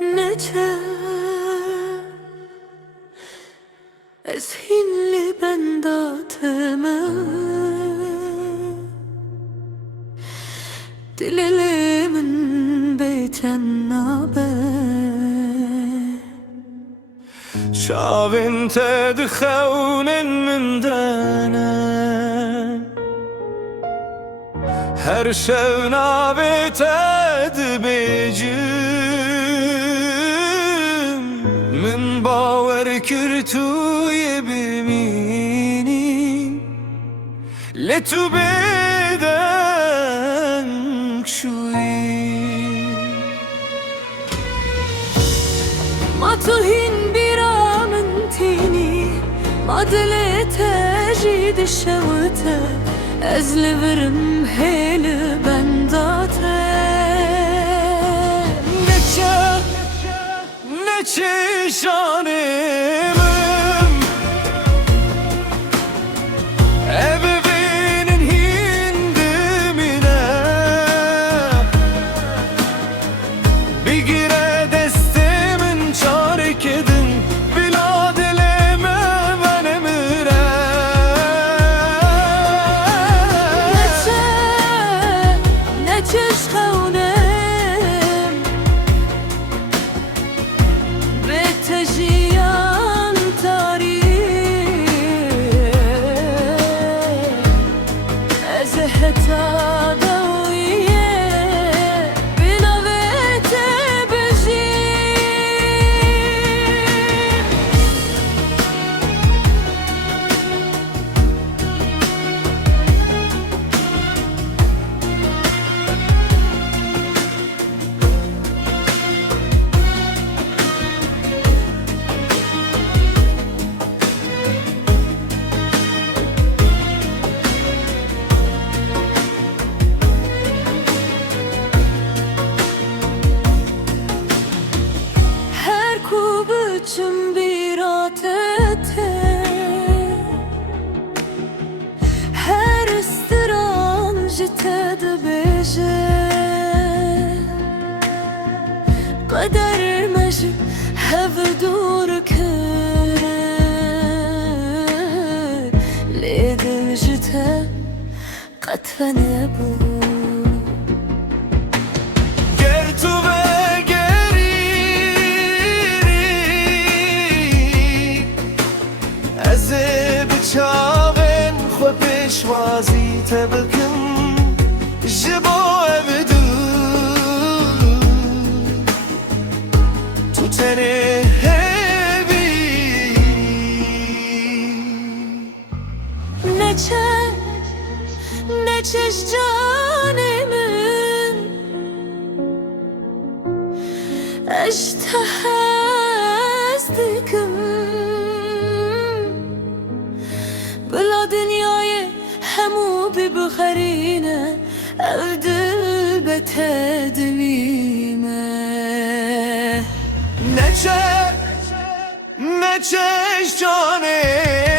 Neçe ezhinli bendatımı Dililimin beyten nabe شاوين تدخون من دانا هر شونا بتدبجم من باور كرتو يبميني لتو بدن شوي مطهين برامن تيني مدلة تجد الشوتة أزل برم هيل بنداتة Neçe şanımım Ebeveyn'in hindimine Bir gire destemin çarek edin Bila dileme ben emire Neçe şkavnem بتجيان تاريخ أزهتا دوية بنغت بجي Kubçum bir atete Her ıstıran jite de beje Kader mecib hev dur kır Ledim jite katfene bu Gertu ve چاوین خو پیشوازی تبکم جبو ابدو تو تنه هبی Neçeş canımın eştehezdikim بلا دنیای همو ببخرینه او دل به تدویمه Neçe, neçe canım